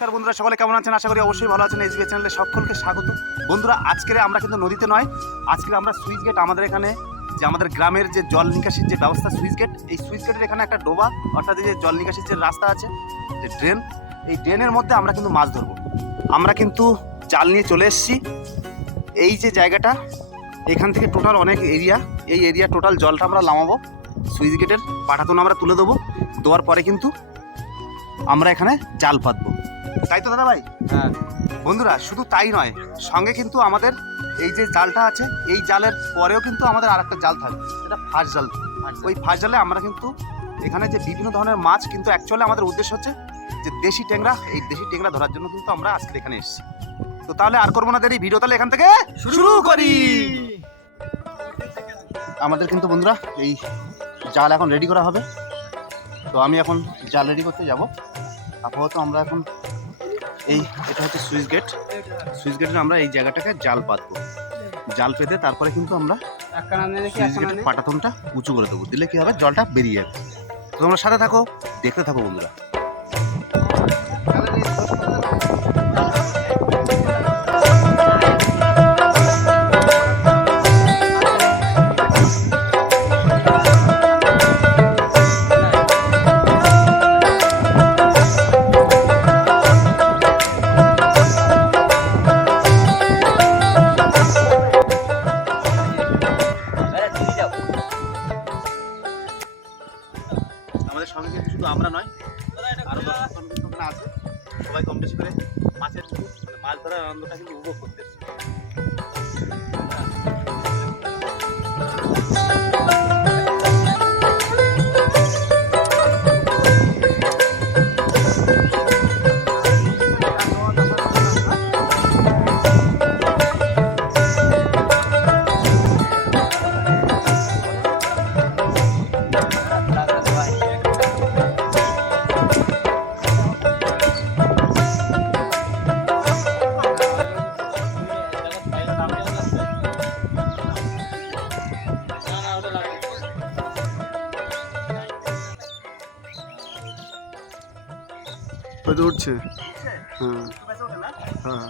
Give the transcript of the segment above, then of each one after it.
নমস্কার বন্ধুরা, সকলে কেমন আছেন? আশা করি অবশ্যই ভালো আছেন। এসবিএস চ্যানেলে সকলকে স্বাগত। বন্ধুরা, আজকে আমরা কিন্তু নদীতে নয়, আজকে আমরা সুইচ গেট, আমাদের এখানে যে আমাদের গ্রামের যে জল নিকাশির যে ব্যবস্থা সুইচ গেট, এই সুইচ গেটের এখানে একটা ডোবা, অর্থাৎ যে জল নিকাশির যে রাস্তা আছে, যে ড্রেন, এই ড্রেনের মধ্যে আমরা কিন্তু মাছ ধরবো। আমরা কিন্তু জাল নিয়ে চলে এসেছি। এই যে জায়গাটা, এখান থেকে টোটাল অনেক এরিয়া, এই এরিয়া টোটাল জলটা আমরা নামাবো। সুইচ গেটের পাটাতন আমরা তুলে দেবো, দেওয়ার পরে কিন্তু আমরা এখানে জাল পাতবো, তাই তো দাদা ভাই? হ্যাঁ বন্ধুরা, শুধু তাই নয়, সঙ্গে কিন্তু আমাদের এই যে জালটা আছে, এই জালের পরেও কিন্তু আমাদের আর একটা জাল থাকবে, সেটা ফাঁস জাল। ওই ফাঁস জালে আমরা কিন্তু এখানে যে বিভিন্ন ধরনের মাছ, কিন্তু অ্যাকচুয়ালি আমাদের উদ্দেশ্য হচ্ছে যে দেশি ট্যাংরা, এই দেশি ট্যাংরা ধরার জন্য কিন্তু আমরা আজকে এখানে এসেছি। তো তাহলে আর করবো না দেরি, ভিডিও তাহলে এখান থেকে শুরু করি। আমাদের কিন্তু বন্ধুরা এই জাল এখন রেডি করা হবে, তো আমি এখন জাল রেডি করতে যাব। আপাতত আমরা এখন এটা হচ্ছে সুইচ গেট, সুইচ গেটের আমরা এই জায়গাটাকে জাল পাতবো। জাল পেতে তারপরে কিন্তু আমরা সুইচ গেটের পাটাতনটা উঁচু করে দেবো, দিলে কি হবে, জলটা বেরিয়ে যাবে। তো তোমরা সাথে থাকো, দেখতে থাকো বন্ধুরা। আমাদের সঙ্গে কিন্তু শুধু আমরা নয়, আরো 10জন কিন্তু ওখানে আছে। সবাই কম বেশি করে মাছের মাছ ধরার আনন্দটা কিন্তু উপভোগ করতেছে। উঠছে, হ্যাঁ হ্যাঁ।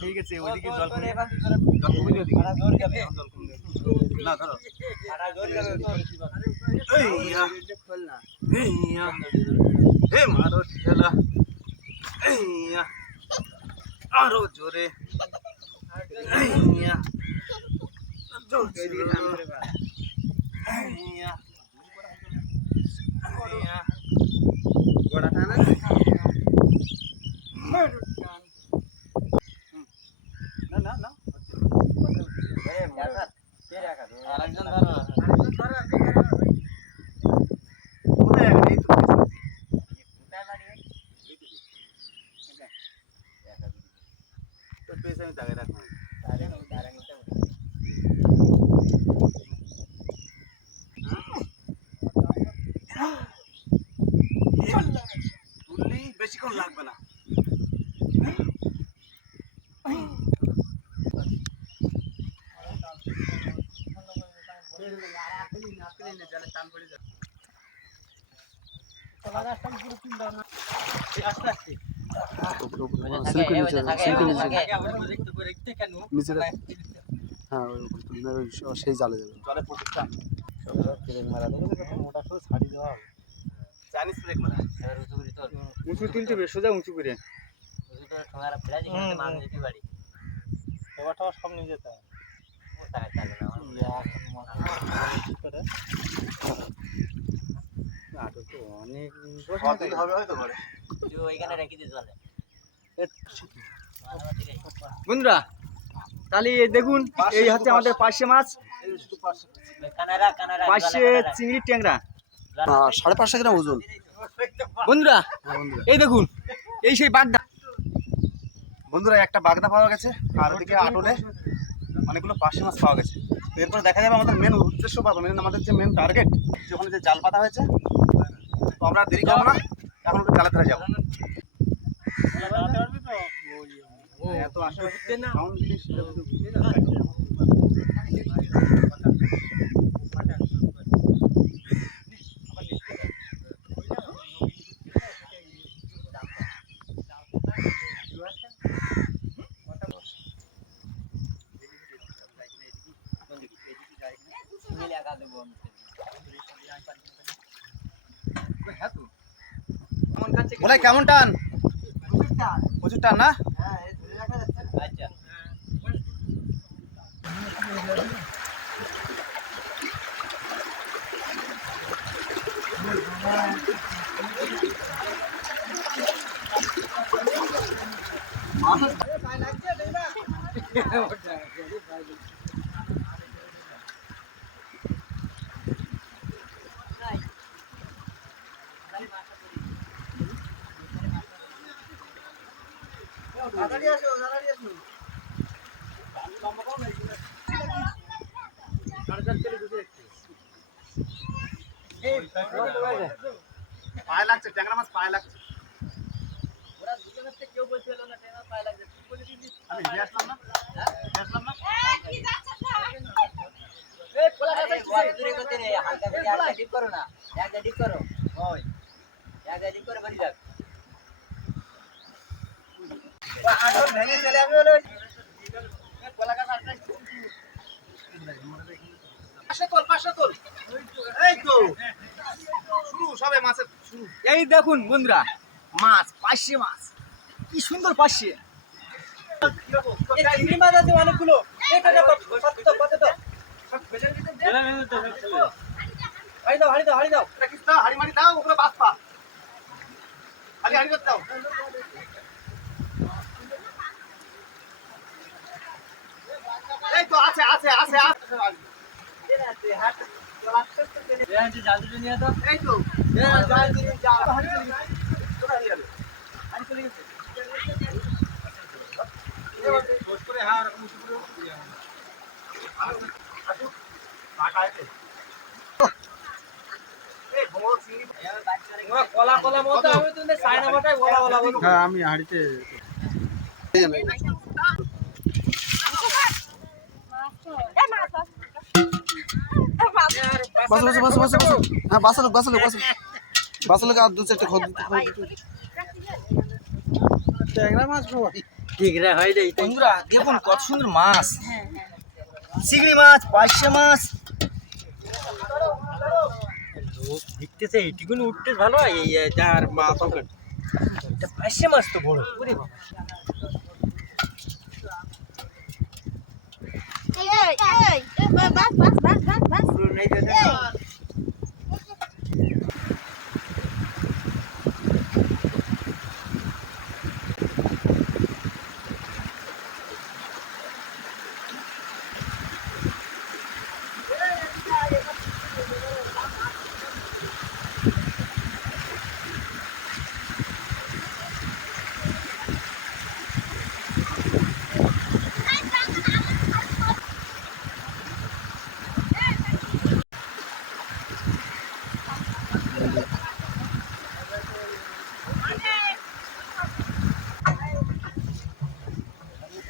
ঠিক আছে, ওইদিকে জল কমে যাবে। না ধরো, মারো ঠেলা, আরো জোরে, তুললেই বেশিক্ষণ লাগবে না। সেই জালে যাবে, জলে প্রতিষ্ঠান চাইনিজ ব্রেক মারা, উঁচু তুলতে হবে, সোজা উঁচু করে সব নিয়ে যেতে হবে। বন্ধুরা, তাহলে দেখুন, এই হচ্ছে আমাদের পার্শে মাছ, পার্শে চিংড়ি ট্যাংরা, 550 গ্রাম ওজন। বন্ধুরা এই দেখুন, এই সেই বাগদা। বন্ধুরা, একটা বাগদা পাওয়া গেছে, আর ওদিকে আটলে অনেকগুলো পার্শে মাছ পাওয়া গেছে। তো এরপরে দেখা যাবে আমাদের মেন উদ্দেশ্য বা আমাদের যে মেন টার্গেট, যেখানে যে জাল পাতা হয়েছে। তো আমরা দেরি করবো না, এখন একটু জালে ধরে যাবো। এত আশেপাশে সাউন্ড জিনিস বলে কেমন টান? প্রচুর টান না? আচ্ছা পায়ে লাগছে, ট্যাংরা মাছ পায়ে লাগছে। আমি নিয়ে আসলাম না, নিয়ে আসলাম না। পাশে তোল। এই তো শুরু সবে মাছের শুরু। এই দেখুন বন্ধুরা, মাছ, পার্শে মাছ, কি সুন্দর পার্শে। এই চিংড়ি মাছ আছে অনেকগুলো। এটা হাড়ি দাও, হাড়ি দাও, হাড়ি দাও। এটা কিস্তা হাড়ি মারি দাও, উপরে বাস পা। খালি হাড়ি করতে দাও। এই তো আছে আছে আছে আছে। জাল দুটো নিয়ে তো। এই তো জাল দিয়ে জাল। হাড়ি চলে গেছে। কোথায় হাড়ি গেল? হাড়ি চলে গেছে। দোষ করে হ্যাঁ এরকম উঁচু করে আসুক টাকা আছে। এই বড় চিংড়ি কলা কলা মতো আমি তো চায়না বাটায় বলা বলা বলবো। হ্যাঁ আমি হাড়িতে বসো বসো বসো বসো বসো হ্যাঁ বাসলো বাসলো বাসলো বাসলো আর দু চারটে খোদ দিতে ট্যাংরা মাছ বাবা ঠিকরা হয় রে। বন্ধুরা দেখুন কত সুন্দর মাছ চিংড়ি মাছ পার্শে মাছ দেখতেছে এইটুকুন উঠতে ভালো হয়। এই যার মাছ এটা পার্শে মাছ তো বড়। ওরে বাবা, পুরো নাই দেখে তো।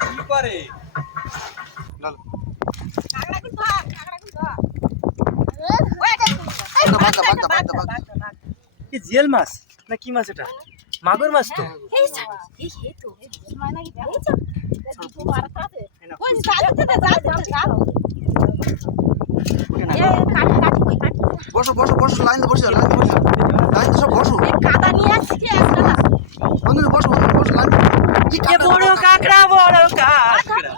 কি করে কি জিয়াল মাছ না কি মাছ এটা? মাগুর মাছ তো। বসো বসো বসো লাইন তো বসে লাইন তো বসে লাইন তো সব বসো বন্ধু বসো বন্ধু বসো লাইন বড় কাঁকড়া বড় কাঁকড়া।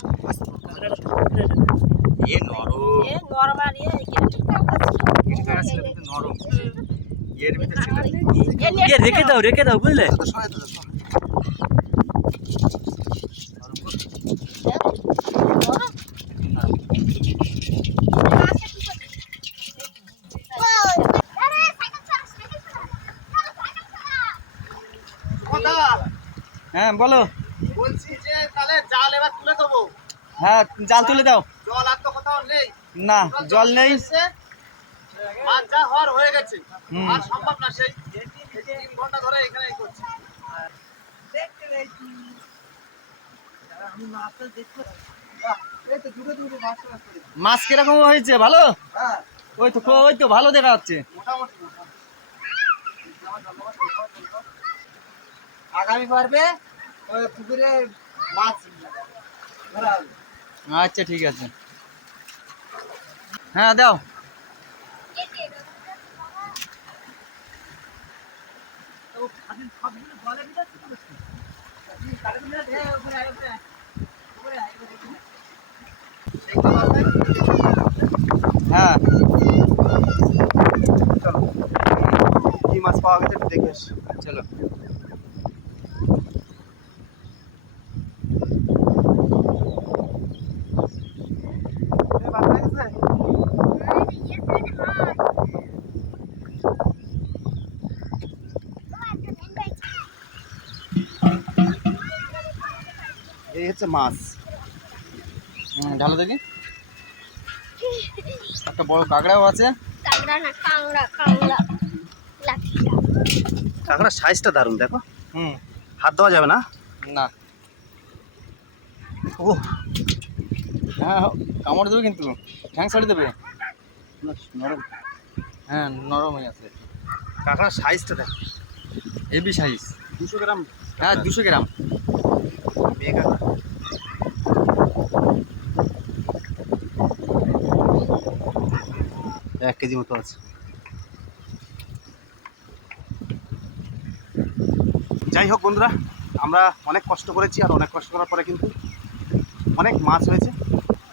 এ নরম, নরম। এর ভিতরে ছিল। রেখে দাও বুঝলে। সরাই তো সরাই কথা হ্যাঁ বলো। বলছি যে তাহলে জাল এবার তুলে দেবো। হ্যাঁ জাল তুলে দাও। জল আর তো কোথাও নেই। না জল নেই। এসছে, মাছ যা হওয়ার হয়ে গেছে। হুম। আর সম্ভব না, সেই 3 ঘন্টা ধরে এখানেই করছি। দেখতে পেয়েছি। আমি মাছটা দেখতে এই তো দুটো দুটো মাছ মাছ করে। মাছ কিরকম হয়েছে ভালো? হ্যাঁ ওই তো ভালো দেখা যাচ্ছে। মোটামুটি আগামী পারবে ওই পুকুরে মাছ ধরা হবে। আচ্ছা ঠিক আছে, হ্যাঁ দাও। হ্যাঁ চলো কি মাছ পাওয়া গেছে একটু দেখে আসি। চলো। এই বাবা গেছে? এই হচ্ছে মাছ। ঢালো দেখি। একটা বড় কাঁকড়াও আছে। কাংড়া না কাংড়া কাংড়া লাঠিটা কাঁকড়ার সাইজটা দারুণ দেখো, হুম হাত দেওয়া যাবে না। না, ও হ্যাঁ কামড় দেবে কিন্তু, ঠ্যাং ছাড়ি দেবে। নরম। হ্যাঁ নরম হয়ে আছে। কাঁকড়ার সাইজটা দেখো, হেভি সাইজ। 200 গ্রাম। হ্যাঁ 200 গ্রাম। মেয়ে কাঁকড়া। 1 কেজি মতো আছে। যাই হোক বন্ধুরা, আমরা অনেক কষ্ট করেছি, আর অনেক কষ্ট করার পরে কিন্তু অনেক মাছ হয়েছে।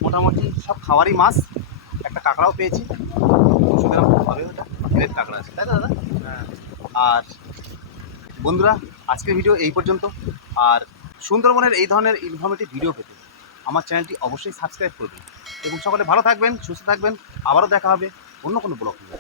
মোটামুটি সব খাওয়ারই মাছ। একটা কাঁকড়াও পেয়েছি, 200 গ্রাম হবে ওটা, প্লেট কাঁকড়া আছে, তাই তো দাদা? আর বন্ধুরা, আজকের ভিডিও এই পর্যন্ত। আর সুন্দরবনের এই ধরনের ইনফরমেটিভ ভিডিও পেতে আমার চ্যানেলটি অবশ্যই সাবস্ক্রাইব করবেন, এবং সকলে ভালো থাকবেন, সুস্থ থাকবেন। আবারও দেখা হবে অন্য কোনো ব্লগ নিয়ে।